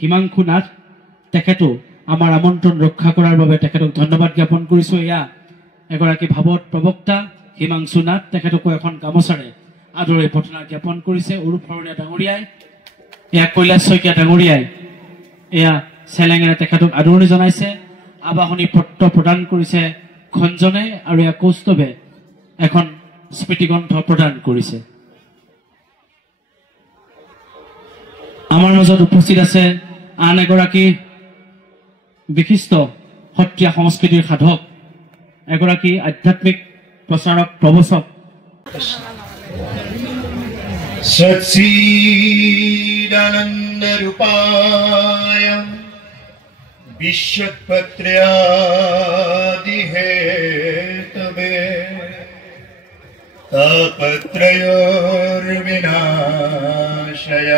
হিমাংশু নাথ তেখেতো আমাৰ আমন্ত্ৰণ ৰক্ষা কৰাৰ বাবে তেখেতক ধন্যবাদ জ্ঞাপন কৰিছোঁ। এয়া এগৰাকী ভাৱত প্ৰবক্তা হিমাংশু নাথ, তেখেতকো এখন গামোচাৰে আদৰে প্ৰাৰ্থনা জ্ঞাপন কৰিছে। অৰূপ শৰণীয়া ডাঙৰীয়াই, এয়া কৈলাশ শইকীয়া ডাঙৰীয়াই এয়া চেলেঙেৰে তেখেতক আদৰণি জনাইছে। আবাহনী পত্ৰ প্ৰদান কৰিছে খঞ্জনে, আৰু এয়া কৌস্তৱে এখন স্মৃতিগ্ৰন্থ প্ৰদান কৰিছে। আমাৰ মাজত উপস্থিত আছে আন এগৰাকী বিশিষ্ট সত্ৰীয়া সংস্কৃতিৰ সাধক, এগৰাকী আধ্যাত্মিক প্ৰচাৰক প্ৰবচক সচ্চিদানন্দ ৰূপায় বিশ্বত্পত্ৰ্যাদি হেতবে তাপত্ৰয়োৰ বিনাশায়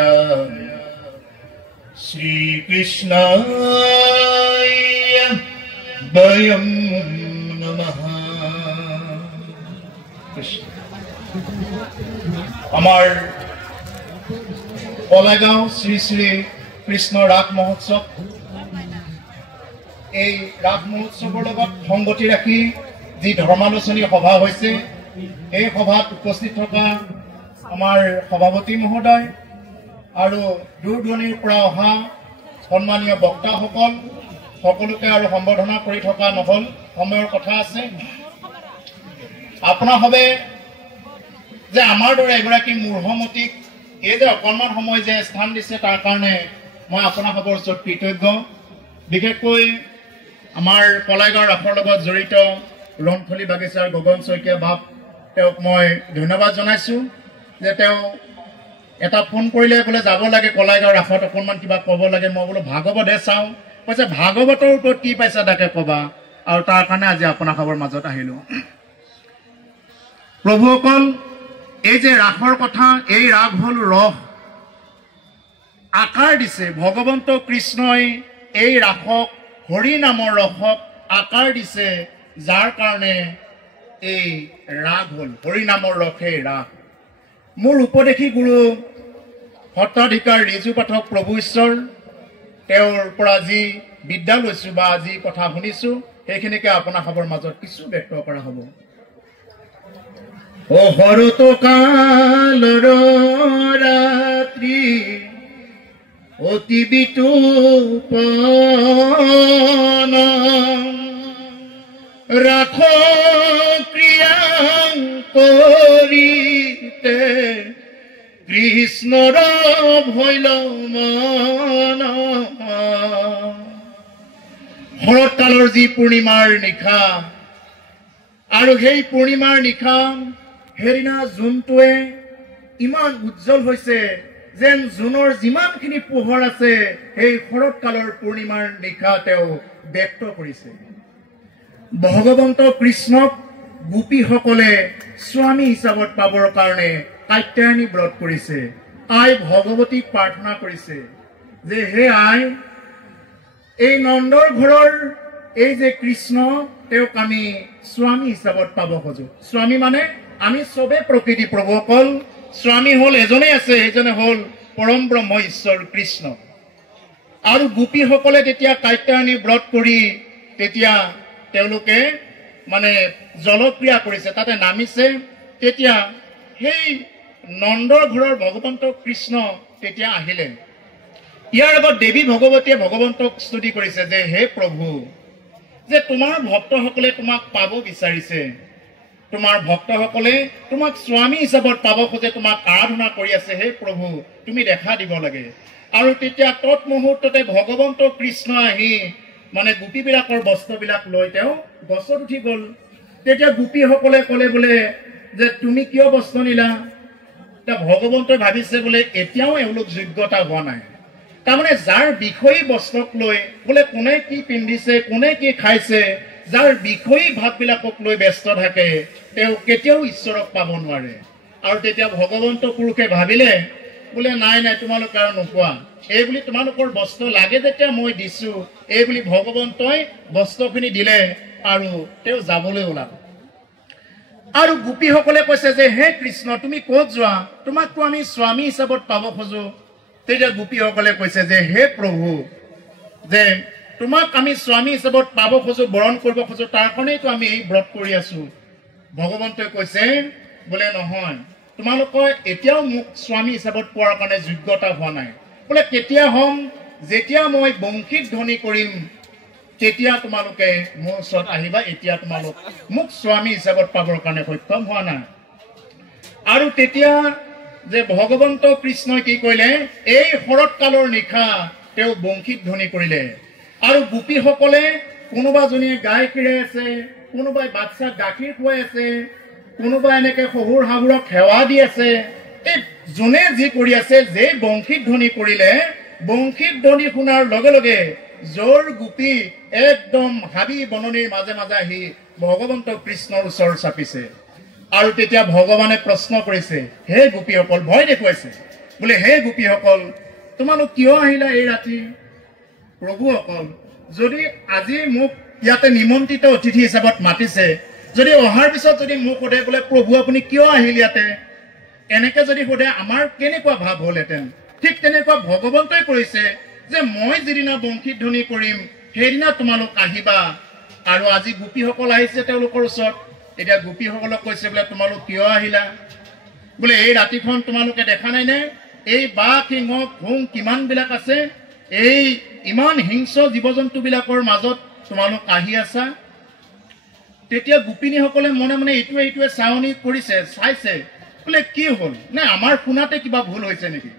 শ্ৰীকৃষ্ণায় বয়ম নমঃ। আমাৰ কলাগাঁও শ্ৰী শ্ৰী কৃষ্ণ ৰাস মহোৎসৱ, এই ৰাস মহোৎসৱৰ লগত সংগতি ৰাখি যি ধৰ্মালোচনী সভা হৈছে, এই সভাত উপস্থিত থকা আমাৰ সভাপতি মহোদয় আৰু দূৰ দূৰণিৰ পৰা অহা সন্মানীয় বক্তাসকল সকলোকে আৰু সম্বৰ্ধনা কৰি থকা নহ'ল, সময়ৰ কথা আছে। আপোনাৰ ভাবে যে আমাৰ দৰে এগৰাকী মূৰ্হমতীক এই যে অকণমান সময় যে স্থান দিছে, তাৰ কাৰণে মই আপোনালোকৰ ওচৰত কৃতজ্ঞ। বিশেষকৈ আমাৰ কলাইগাঁও ৰাসৰ লগত জড়িত ৰণথলী বাগিচাৰ গগন শইকীয়া বাপ, তেওঁক মই ধন্যবাদ জনাইছোঁ যে তেওঁ এটা ফোন কৰিলে বোলে যাব লাগে কলাইগাঁও ৰাসত, অকণমান কিবা ক'ব লাগে। মই বোলো ভাগৱতহে চাওঁ, কৈছে ভাগৱতৰ ওপৰত কি পাইছা তাকে ক'বা, আৰু তাৰ কাৰণে আজি আপোনালোকৰ মাজত আহিলোঁ। প্ৰভুসকল, এই যে ৰাসৰ কথা, এই ৰাগ হ'ল ৰস, আকাৰ দিছে ভগৱন্ত কৃষ্ণই এই ৰাসক, হৰি নামৰ ৰসক আকাৰ দিছে, যাৰ কাৰণে এই ৰাগ হ'ল হৰি নামৰ ৰসেই ৰাগ। মোৰ উপদেশী গুৰু সত্ৰাধিকাৰ ৰিজু পাঠক প্ৰভু ঈশ্বৰ, তেওঁৰ পৰা যি বিদ্যা লৈছোঁ বা যি কথা শুনিছোঁ, সেইখিনিকে আপোনালোকৰ মাজত কিছু ব্যক্ত কৰা হ'ব। ও শৰৎ কালৰ ৰাত্ৰি অতি বিতোপন, ৰাখ ক্ৰিয়া কৰিতে কৃষ্ণৰ ভৈল মন। শৰৎকালৰ যি পূৰ্ণিমাৰ নিশা, আৰু সেই পূৰ্ণিমাৰ নিশা সেইদিনা জোনটোৱে ইমান উজ্জ্বল হৈছে যেন জোনৰ যিমানখিনি পোহৰ আছে সেই শৰৎকালৰ পূৰ্ণিমাৰ নিশা তেওঁ ব্যক্ত কৰিছে। ভগৱন্ত কৃষ্ণক গোপীসকলে স্বামী হিচাপত পাবৰ কাৰণে কাত্যায়নী ব্ৰত কৰিছে। আই ভগৱতীক প্ৰাৰ্থনা কৰিছে যে হে আই, এই নন্দৰ ঘৰৰ এই যে কৃষ্ণ, তেওঁক আমি স্বামী হিচাপত পাব খোজো। স্বামী মানে আমি চবে প্ৰকৃতি প্ৰভুসকল, স্বামী হ'ল এজনেই আছে, সেইজনে হ'ল পৰম ব্ৰহ্ম ঈশ্বৰ কৃষ্ণ। আৰু গোপীসকলে তেতিয়া কাত্যায়নী ব্ৰত কৰি তেতিয়া তেওঁলোকে মানে জলক্ৰিয়া কৰিছে, তাতে নামিছে। তেতিয়া সেই নন্দৰ ঘৰৰ ভগৱন্ত কৃষ্ণ তেতিয়া আহিলে। ইয়াৰ আগত দেৱী ভগৱতীয়ে ভগৱন্তক স্তুতি কৰিছে যে হে প্ৰভু, যে তোমাৰ ভক্তসকলে তোমাক পাব বিচাৰিছে, তোমাৰ ভক্তসকলে তোমাক স্বামী হিচাপত পাব খোজে, তোমাক আৰাধনা কৰি আছে। হে প্ৰভু, তুমি দেখা দিব লাগে। আৰু তেতিয়া তৎমুহূৰ্ততে ভগৱন্ত কৃষ্ণ আহি মানে গোপীবিলাকৰ বস্ত্ৰবিলাক লৈ তেওঁ গছত উঠি গ'ল। তেতিয়া গোপীসকলে ক'লে বোলে যে তুমি কিয় বস্ত্ৰ নিলা? ভগৱন্তই ভাবিছে বোলে এতিয়াও এওঁলোক যোগ্যতা হোৱা নাই। তাৰমানে যাৰ বিষয়ী বস্ত্ৰক লৈ বোলে কোনে কি পিন্ধিছে, কোনে কি খাইছে, যাৰ বিষয়ী ভাৱবিলাকক লৈ ব্যস্ত থাকে, তেওঁ কেতিয়াও ঈশ্বৰক পাব নোৱাৰে। আৰু তেতিয়া ভগৱন্ত পুৰুষে ভাবিলে বোলে নাই নাই, তোমালোকে আৰু নোপোৱা, এই বুলি তোমালোকৰ বস্ত্ৰ লাগে যেতিয়া মই দিছোঁ, এই বুলি ভগৱন্তই বস্ত্ৰখিনি দিলে আৰু তেওঁ যাবলৈ ওলাল। আৰু গোপীসকলে কৈছে যে হে কৃষ্ণ, তুমি ক'ত যোৱা? তোমাকতো আমি স্বামী হিচাপত পাব খোজো। তেতিয়া গোপীসকলে কৈছে যে হে প্ৰভু, যে তোমাক আমি স্বামী হিচাপত পাব খোজো, বৰণ কৰিব খোজো, তাৰ কাৰণেইতো আমি ব্ৰত কৰি আছো। ভগৱন্তই কৈছে বোলে নহয়, তোমালোকৰ এতিয়াও মোক স্বামী হিচাপত পোৱাৰ কাৰণে যোগ্যতা হোৱা নাই। বোলে কেতিয়া হ'ম, যেতিয়া মই বংশীত ধ্বনি কৰিম তেতিয়া তোমালোকে মোৰ ওচৰত আহিবা, এতিয়া তোমালোক মোক স্বামী হিচাপত পাবৰ কাৰণে সক্ষম হোৱা নাই। আৰু তেতিয়া যে ভগৱন্ত কৃষ্ণই কি কৰিলে, এই শৰৎকালৰ নিশা তেওঁ বংশীত ধ্বনি কৰিলে। আৰু গোপীসকলে কোনোবাজনীয়ে গাই খিৰাই আছে, কোনোবাই বাচ্চাক গাখীৰ খুৱাই আছে, কোনোবাই এনেকে শহুৰ শাহুৰক সেৱা দি আছে। এই যোনে যি কৰি আছে, যে বংশীত ধ্বনি কৰিলে, বংশীত ধ্বনি শুনাৰ লগে লগে জোৰ গোপী একদম হাবি বননিৰ মাজে মাজে আহি ভগৱন্ত কৃষ্ণৰ ওচৰ চাপিছে। আৰু তেতিয়া ভগৱানে প্ৰশ্ন কৰিছে, হে গোপীসকল, ভয় দেখুৱাইছে বোলে, হে গোপীসকল, তোমালোক কিয় আহিলা এই ৰাতি? প্ৰভুসকল, যদি আজি মোক ইয়াতে নিমন্ত্ৰিত অতিথি হিচাপত মাতিছে, যদি অহাৰ পিছত যদি মোক সোধে বোলে প্ৰভু আপুনি কিয় আহিল ইয়াতে, এনেকে যদি সোধে আমাৰ কেনেকুৱা ভাৱ হলহেঁতেন। ঠিক তেনেকুৱা ভগৱন্তই কৈছে যে মই যিদিনা বংশীত ধ্বনি কৰিম সেইদিনা তোমালোক আহিবা। আৰু আজি গোপীসকল আহিছে তেওঁলোকৰ ওচৰত। এতিয়া গোপীসকলক কৈছে বোলে তোমালোক কিয় আহিলা? বোলে এই ৰাতিখন তোমালোকে দেখা নাই নে? এই বাঘ সিংহ ঘোং কিমান বিলাক আছে, এই ইমান হিংস্ৰ জীৱ জন্তু বিলাকৰ মাজত তোমালোক আহি আছা। তেতিয়া গোপিনীসকলে মনে মনে এইটোৱে এইটোৱে চাৱনি কৰিছে, চাইছে, বোলে কি হ'ল, নে আমাৰ শুনাতে কিবা ভুল হৈছে নেকি?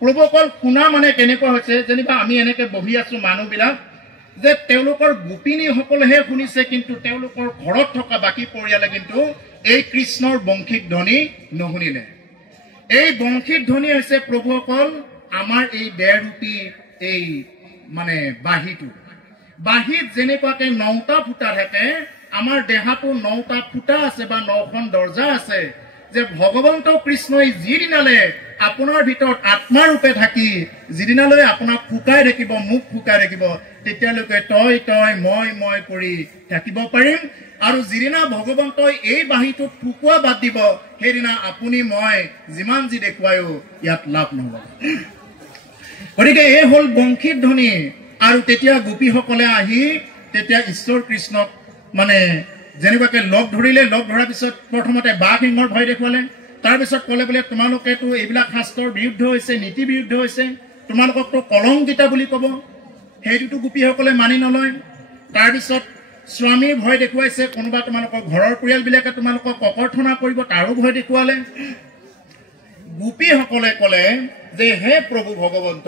প্ৰভুসকল, শুনা মানে কেনেকুৱা হৈছে, যেনিবা আমি এনেকে বহি আছো মানুহবিলাক, যে তেওঁলোকৰ গোপিনীসকলেহে শুনিছে, কিন্তু তেওঁলোকৰ ঘৰত থকা বাকী পৰিয়ালে কিন্তু এই কৃষ্ণৰ বংশীত ধ্বনি নুশুনিলে। এই বংশীত ধ্বনি হৈছে প্ৰভুসকল আমাৰ এই ডেৰৰূপী এই মানে বাঁহীটো। বাঁহীত যেনেকুৱাকে 9টা ফুটা থাকে, আমাৰ দেহাটো 9টা ফুটা আছে বা 9খন দৰ্জা আছে। যে ভগৱন্ত কৃষ্ণই যিদিনালে আপোনাৰ ভিতৰত আত্মাৰূপে থাকি যিদিনালৈ আপোনাক ফুকাই ৰাখিব, মুখ ফুকাই ৰাখিব, তেতিয়ালৈকে তই তই মই কৰি থাকিব পাৰিম। আৰু যিদিনা ভগৱন্তই এই বাঁহীটোত ফুকুৱা বাদ দিব, সেইদিনা আপুনি মই যিমান যি দেখুৱায়ো ইয়াত লাভ নহব। গতিকে এই হল বংশীত ধ্বনি। আৰু তেতিয়া গোপীসকলে আহি তেতিয়া ঈশ্বৰ কৃষ্ণক মানে যেনেকুৱাকে লগ ধৰিলে, লগ ধৰাৰ পিছত প্ৰথমতে বাঘ সিংহৰ ভয় দেখুৱালে, তাৰপিছত ক'লে বোলে তোমালোকেতো এইবিলাক শাস্ত্ৰৰ বিৰুদ্ধ হৈছে, নীতি বিৰুদ্ধ হৈছে, তোমালোককতো কলংকিতা বুলি ক'ব। সেইটোতো গোপীসকলে মানি নলয়। তাৰপিছত স্বামীৰ ভয় দেখুৱাইছে, কোনোবা তোমালোকৰ ঘৰৰ পৰিয়ালবিলাকে তোমালোকক ককৰ্থনা কৰিব, তাৰো ভয় দেখুৱালে। গোপীসকলে ক'লে যে হে প্ৰভু ভগৱন্ত,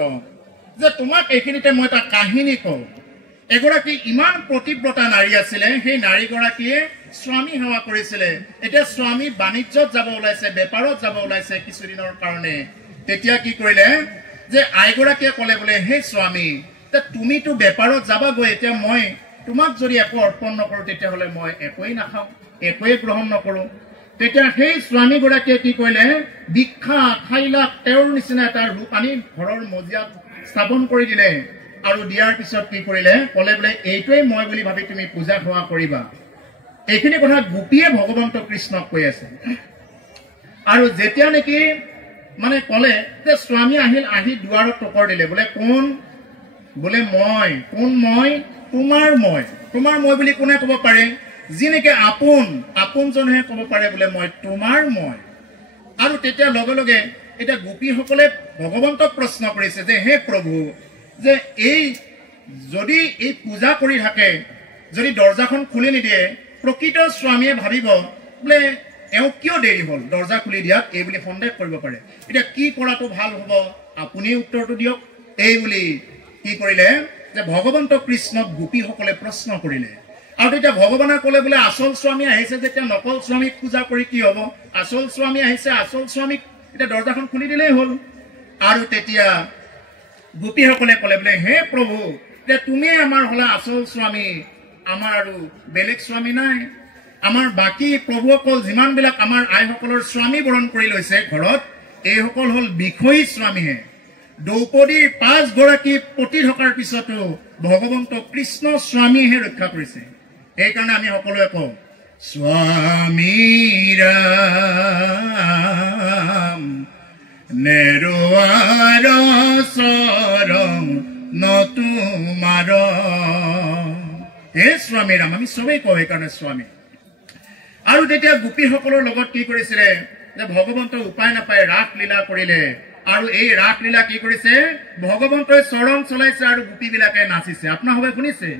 যে তোমাক এইখিনিতে মই এটা কাহিনী কওঁ। এগৰাকী ইমান প্ৰতিব্ৰতা নাৰী আছিলে, সেই নাৰীগৰাকীয়ে স্বামী সেৱা কৰিছিলে। এতিয়া স্বামী বাণিজ্যত যাব ওলাইছে, বেপাৰত যাব ওলাইছে কিছুদিনৰ কাৰণে। তেতিয়া কি কৰিলে, যে আইগৰাকীয়ে ক'লে বোলে হে স্বামী, তুমিতো বেপাৰত যাবাগৈ, এতিয়া মই তোমাক যদি একো অৰ্পণ নকৰো তেতিয়াহ'লে মই একোৱেই নাখাওঁ, একোৱেই গ্ৰহণ নকৰো। তেতিয়া সেই স্বামীগৰাকীয়ে কি কৰিলে, দীক্ষা ঠাইলাখ তেওঁৰ নিচিনা এটা ৰূপ আনি ঘৰৰ মজিয়াত স্থাপন কৰি দিলে। আৰু দিয়াৰ পিছত কি কৰিলে, ক'লে বোলে এইটোৱেই মই বুলি ভাবি তুমি পূজা সেৱা কৰিবা। এইখিনি কথা গোপীয়ে ভগৱন্ত কৃষ্ণক কৈ আছে। আৰু যেতিয়া নেকি মানে ক'লে যে স্বামী আহিল, আহি দুৱাৰত টকৰ দিলে, বোলে কোন? বোলে মই। কোন মই? তোমাৰ মই। তোমাৰ মই বুলি কোনে ক'ব পাৰে? যি নেকি আপোনজনহে ক'ব পাৰে বোলে মই তোমাৰ মই। আৰু তেতিয়া লগে লগে এতিয়া গোপীসকলে ভগৱন্তক প্ৰশ্ন কৰিছে যে হে প্ৰভু, যে এই যদি এই পূজা কৰি থাকে, যদি দৰ্জাখন খুলি নিদিয়ে, প্ৰকৃত স্বামীয়ে ভাবিব বোলে এওঁ কিয় দেৰি হ'ল দৰ্জা খুলি দিয়াত, এই বুলি সন্দেহ কৰিব পাৰে। এতিয়া কি কৰাটো ভাল হ'ব, আপুনি উত্তৰটো দিয়ক। এই বুলি কি কৰিলে, যে ভগৱন্ত কৃষ্ণক গোপীসকলে প্ৰশ্ন কৰিলে। আৰু তেতিয়া ভগৱানে ক'লে বোলে আচল স্বামী আহিছে, যেতিয়া নকল স্বামীক পূজা কৰি কি হ'ব? আচল স্বামী আহিছে, আচল স্বামীক এতিয়া দৰ্জাখন খুলি দিলেই হ'ল। আৰু তেতিয়া গোপীসকলে ক'লে বোলে হে প্ৰভু, যে তুমি আমাৰ হ'লা আচল স্বামী, আমাৰ আৰু বেলেগ স্বামী নাই। আমাৰ বাকী প্ৰভুসকল যিমানবিলাক আমাৰ আইসকলৰ স্বামী বৰণ কৰি লৈছে ঘৰত, এইসকল হ'ল বিষয়ী স্বামীহে। দ্ৰৌপদীৰ 5 গৰাকী পতি থকাৰ পিছতো ভগৱন্ত কৃষ্ণ স্বামীহে ৰক্ষা কৰিছে। সেইকাৰণে আমি সকলোৱে কওঁ স্বামী ৰাম নেৰুৱাৰ চৰণ নতুমাৰ। হে স্বামী ৰাম, আমি চবেই কওঁ সেইকাৰণে স্বামী। আৰু তেতিয়া গোপীসকলৰ লগত কি কৰিছিলে যে ভগৱন্ত উপায় নাপায় ৰাস লীলা কৰিলে, আৰু এই ৰাস লীলা কি কৰিছে, ভগৱন্তই চৰণ চলাইছে আৰু গোপীবিলাকে নাচিছে। আপোনাৰ সবে শুনিছে,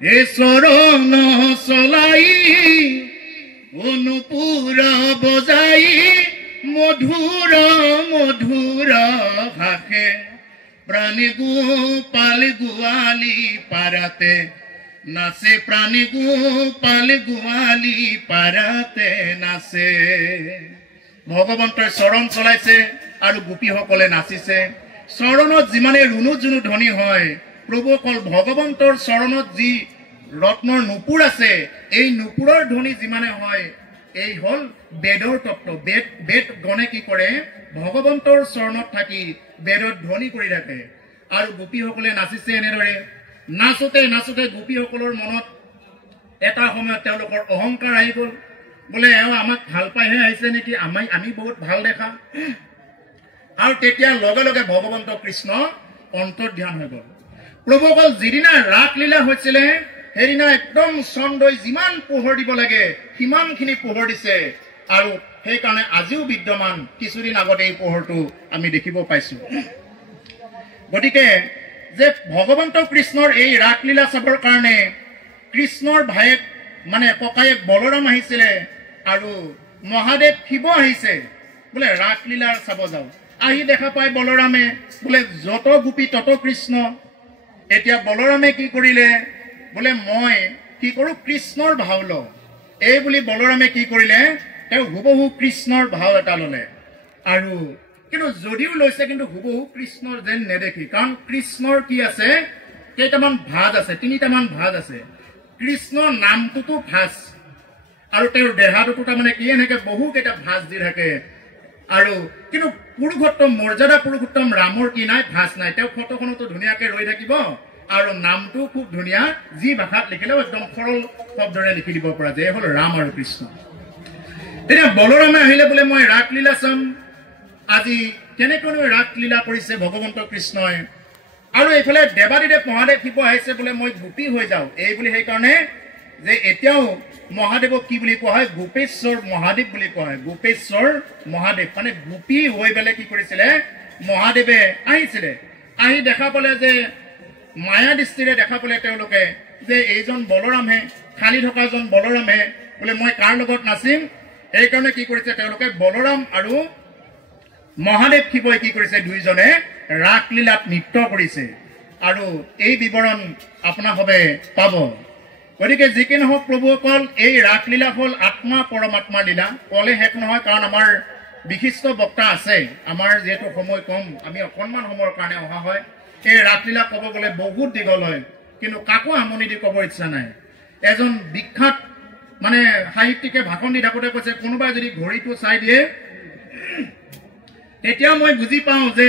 এই চৰণ চলাই অনুপুৰ বজাই মধুৰ মধুৰ ভাষে প্ৰাণী গোপাল গোৱালি পাৰাতে নাচে, প্ৰাণী গোপাল গোৱালি পাৰাতে নাচে। ভগৱন্তৰ চৰণ চলাইছে আৰু গোপীসকলে নাচিছে। চৰণত যিমানে ৰুণু জুনু ধ্বনি হয়, প্ৰভু অকল ভগৱন্তৰ চৰণত যি ৰত্নৰ নুপুৰ আছে, এই নুপুৰৰ ধ্বনি যিমানে হয়, এই হল বেদৰ তত্ত্ব। বেদ গণে কি কৰে, ভগৱন্তৰ চৰণত থাকি বেদত ধ্বনি কৰি ৰাখে। আৰু গোপীসকলে নাচিছে এনেদৰে। নাচোতে নাচোতে গোপীসকলৰ মনত এটা সময়ত তেওঁলোকৰ অহংকাৰ আহি গল, বোলে এওঁ আমাক ভাল পাইহে আহিছে নেকি, আমি বহুত ভাল দেখা। আৰু তেতিয়া লগে লগে ভগৱন্ত কৃষ্ণ অন্তৰ্ধান হৈ গল। প্ৰভুসকল যিদিনা ৰাস লীলা হৈছিলে, সেইদিনা একদম চন্দ্ৰই যিমান পোহৰ দিব লাগে সিমানখিনি পোহৰ দিছে। আৰু সেইকাৰণে আজিও বিদ্যমান, কিছুদিন আগতে এই পোহৰটো আমি দেখিব পাইছো। গতিকে যে ভগৱন্ত কৃষ্ণৰ এই ৰাস লীলা চাবৰ কাৰণে কৃষ্ণৰ ভায়েক মানে ককায়েক বলৰাম আহিছিলে, আৰু মহাদেৱ শিৱ আহিছে বোলে ৰাস লীলা চাব যাওঁ। আহি দেখা পায় বলৰামে বোলে যত গোপী তত কৃষ্ণ। এতিয়া বলৰামে কি কৰিলে, বোলে মই কি কৰো, কৃষ্ণৰ ভাও লওঁ। এই বুলি বলৰামে কি কৰিলে, তেওঁ হুবহু কৃষ্ণৰ ভাও এটা ললে। আৰু কিন্তু যদিও লৈছে, কিন্তু হুবহু কৃষ্ণৰ যেন নেদেখি। কাৰণ কৃষ্ণৰ কি আছে, কেইটামান ভাজ আছে, 3টামান ভাজ আছে। কৃষ্ণৰ নামটোতো ভাজ, আৰু তেওঁৰ দেহাটোতো তাৰমানে কি এনেকে বহুকেইটা ভাজ দি থাকে। আৰু কিন্তু পুৰুষোত্তম মৰ্যাদা পুৰুষোত্তম ৰামৰ কি নাই, ভাজ নাই। তেওঁ ফটোখনতো ধুনীয়াকে ৰৈ থাকিব, আৰু নামটো খুব ধুনীয়া, যি ভাষাত লিখিলেও একদম সৰল শব্দৰে লিখি দিব পৰা যায়। হল ৰাম আৰু কৃষ্ণ। তেতিয়া বলৰামে আহিলে, বোলে মই ৰাস লীলা চাম, আজি কেনেকৈ ৰাস লীলা কৰিছে ভগৱন্ত কৃষ্ণই। আৰু এইফালে দেৱাদিদেৱ মহাদেৱ শিৱ আহিছে, বোলে মই গোপী হৈ যাওঁ। এই বুলি সেইকাৰণে যে এতিয়াও মহাদেৱক কি বুলি কোৱা হয়, গোপেশ্বৰ মহাদেৱ বুলি কোৱা হয়। গোপেশ্বৰ মহাদেৱ মানে গোপী হৈ পেলাই কি কৰিছিলে, মহাদেৱে আহিছিলে। আহি দেখা পালে যে মায়া দৃষ্টিৰে দেখা পালে তেওঁলোকে যে এইজন বলৰামহে, খালি থকাজন বলৰামহে, বোলে মই কাৰ লগত নাচিম। সেইকাৰণে কি কৰিছে তেওঁলোকে, বলৰাম আৰু মহাদেৱ শিৱই কি কৰিছে, দুইজনে ৰাস লীলাত নৃত্য কৰিছে। আৰু এই বিৱৰণ আপোনাৰ সবে পাব। গতিকে যি কি নহওক প্ৰভুসকল, এই ৰাস লীলা হল আত্মা পৰমাত্মাৰ লীলা। কলে শেষ নহয়, কাৰণ আমাৰ বিশিষ্ট বক্তা আছে। আমাৰ যিহেতু সময় কম, আমি অকণমান সময়ৰ কাৰণে অহা হয়। এই ৰাস লীলা কব গলে বহুত দীঘল হয়, কিন্তু কাকো আমনি দি কবৰ ইচ্ছা নাই। এজন বিখ্যাত মানে সাহিত্যিকে ভাষণ দি থাকোঁতে কৈছে, কোনোবাই যদি ঘড়ীটো চাই দিয়ে তেতিয়া মই বুজি পাওঁ যে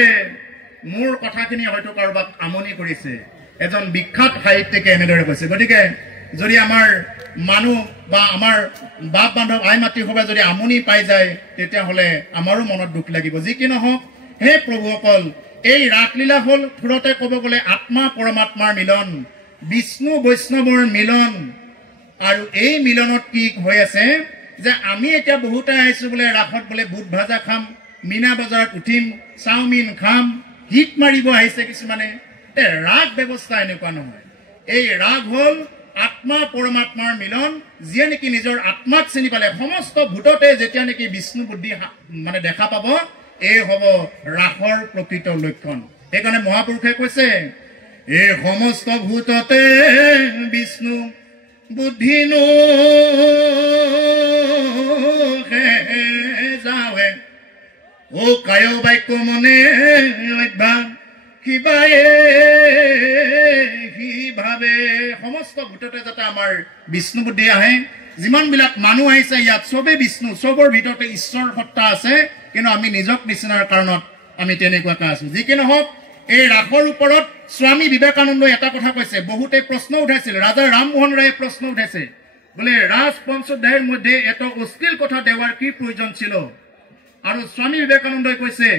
মোৰ কথাখিনি হয়তো কাৰোবাক আমনি কৰিছে। এজন বিখ্যাত সাহিত্যিকে এনেদৰে কৈছে। গতিকে যদি আমাৰ মানুহ বা আমাৰ বাপ বান্ধৱ আই মাতৃ সবাই যদি আমনি পাই যায়, তেতিয়াহ'লে আমাৰো মনত দুখ লাগিব। যি কি নহওক, হে প্ৰভুসকল, এই ৰাস লীলা হল থোৰতে ক'ব গ'লে আত্মা পৰমাত্মাৰ মিলন, বিষ্ণু বৈষ্ণৱৰ মিলন। আৰু এই মিলনত কি হৈ আছে যে আমি এতিয়া বহুতে আহিছো বোলে ৰাসত বোলে বুট ভাজা খাম, মিনা বজাৰত উঠিম, চাওমিন খাম, হিট মাৰিব আহিছে কিছুমানে। ৰাগ ব্যৱস্থা এনেকুৱা নহয়। এই ৰাগ হল আত্মা পৰমাত্মাৰ মিলন। যিয়ে নেকি নিজৰ আত্মাক চিনি পালে, সমস্ত ভূততে যেতিয়া নেকি বিষ্ণু বুদ্ধি মানে দেখা পাব, এই হব ৰাসৰ প্ৰকৃত লক্ষণ। সেইকাৰণে মহাপুৰুষে কৈছে, এই সমস্ত ভূততে বিষ্ণু বুদ্ধি নো যাৱে, ও কায় বাক্য মনে অভ্যাস কিবায়ে সি ভাবে। সমস্ত ভূততে যাতে আমাৰ বিষ্ণু বুদ্ধি আহে। যিমান বিলাক মানুহ আহিছে ইয়াত চবেই বিষ্ণু, চবৰ ভিতৰতে ঈশ্বৰ সত্তা আছে, কিন্তু আমি নিজক নিচিনাৰ কাৰণত আমি তেনেকুৱাকে আছো। যি কি নহওক, এই ৰাসৰ ওপৰত স্বামী বিবেকানন্দই এটা কথা কৈছে। বহুতে প্ৰশ্ন উঠাইছিল, ৰাজা ৰামমোহন ৰায়ে প্ৰশ্ন উঠাইছে, বোলে ৰাজ পঞ্চধ্যায়ৰ মধ্যে এটা অশ্লীল কথা দেৱাৰ কি প্ৰয়োজন ছিল? আৰু স্বামী বিবেকানন্দই কৈছে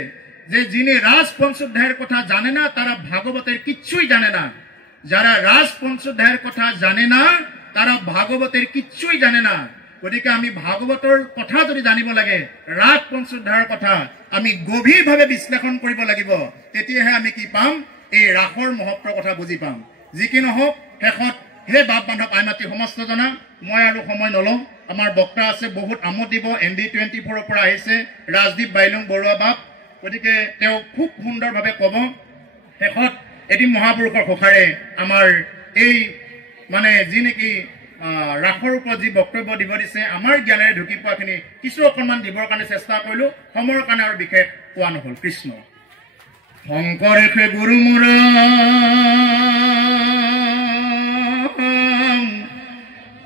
যে যিনি রাজপঞ্চোধ্যায়ের কথা জানে না তারা ভাগবতের কিচ্ছুই জানে না। যারা রাজপঞ্চোধ্যায়ের কথা জানে না তারা ভাগবতের কিচ্ছুই জানে না। গতিকে আমি ভাগৱতৰ কথা যদি জানিব লাগে, ৰাগ পঞ্চোধ্যায়ৰ কথা আমি গভীৰভাৱে বিশ্লেষণ কৰিব লাগিব, তেতিয়াহে আমি কি পাম, এই ৰাসৰ মহত্বৰ কথা বুজি পাম। যি কি নহওক, শেষত হে বাপ বান্ধৱ আইমাতৃ সমস্ত জনা, মই আৰু সময় নলওঁ। আমাৰ বক্তা আছে, বহুত আমোদ দিব। ND24ৰ পৰা আহিছে ৰাজদীপ বাইলুং বৰুৱা বাপ, গতিকে তেওঁ খুব সুন্দৰভাৱে ক'ব। শেষত এটি মহাপুৰুষৰ ঘোষাৰে আমাৰ এই মানে যি নেকি ৰাসৰ ওপৰত যি বক্তব্য দিব দিছে, আমাৰ জ্ঞানেৰে ঢুকি পোৱাখিনি কিছু অকণমান দিবৰ কাৰণে চেষ্টা কৰিলোঁ। সময়ৰ কাৰণে আৰু বিশেষ কোৱা নহ'ল। কৃষ্ণ শংকৰে গুৰু মোৰ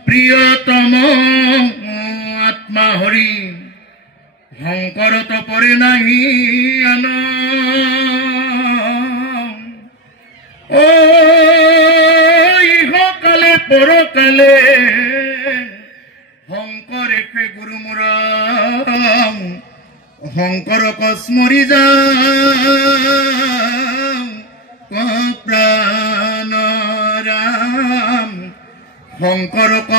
প্ৰিয়তম আত্মা হৰি, শংকৰত পৰে নাহি আন। ও ইহকালে পৰকালে শংকৰে গুৰু মোৰ শংকৰক স্মৰি যাওঁ প্ৰাণ ৰাম, শংকৰক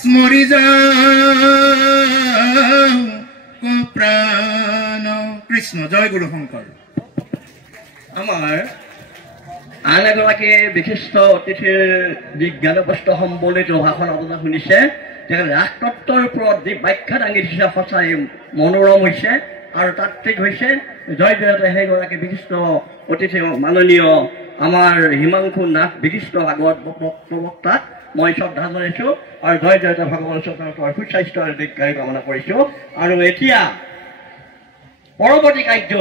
স্মৰি যাওঁ প্ৰাণ কৃষ্ণ। জয় গুৰু শংকৰ। আমাৰ আন এগৰাকী বিশিষ্ট অতিথিৰ বিজ্ঞান প্ৰশ্ন সম্বলিত ভাষণ আপোনালোকে শুনিছে। তেওঁ ৰাস তত্ত্বৰ ওপৰত যি ব্যাখ্যা দাঙি দিছে সঁচাই মনোৰম হৈছে আৰু তাত্বিক হৈছে। জয় জয়তে সেইগৰাকী বিশিষ্ট অতিথি মাননীয় আমাৰ হিমাংশু নাথ বিশিষ্ট ভাগৱত প্ৰবক্তাক মই শ্ৰদ্ধা জনাইছোঁ আৰু জয় জয়তে ভগৱানৰ চৰণৰ সুস্বাস্থ্য আৰু দীৰ্ঘায়ু কামনা কৰিছোঁ। আৰু এতিয়া পৰৱৰ্তী কাৰ্য